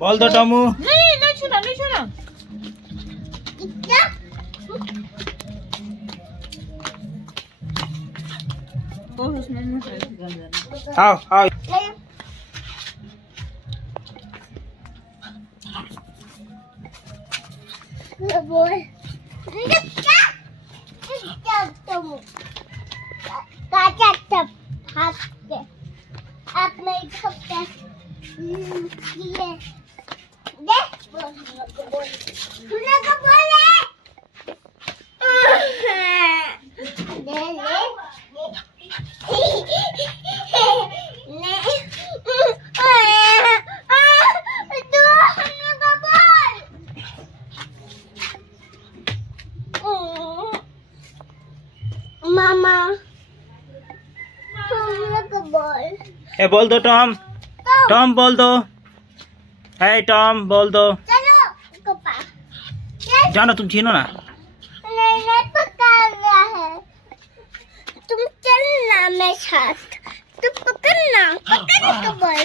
बोल दो टमू। नहीं नहीं छूना नहीं छूना। आओ आओ। बोल काचा तब हाथ के आप नहीं सकते ये दे बोल सुना को बोले दे ले मामा बोल ए बोल दो टॉम। टॉम बोल दो। हे टॉम बोल दो। चलो कपा जानो तुम छीनो ना। नहीं पकड़ रहा है तुम चलना मेरे साथ तुम पकड़ना पकड़ तो बोल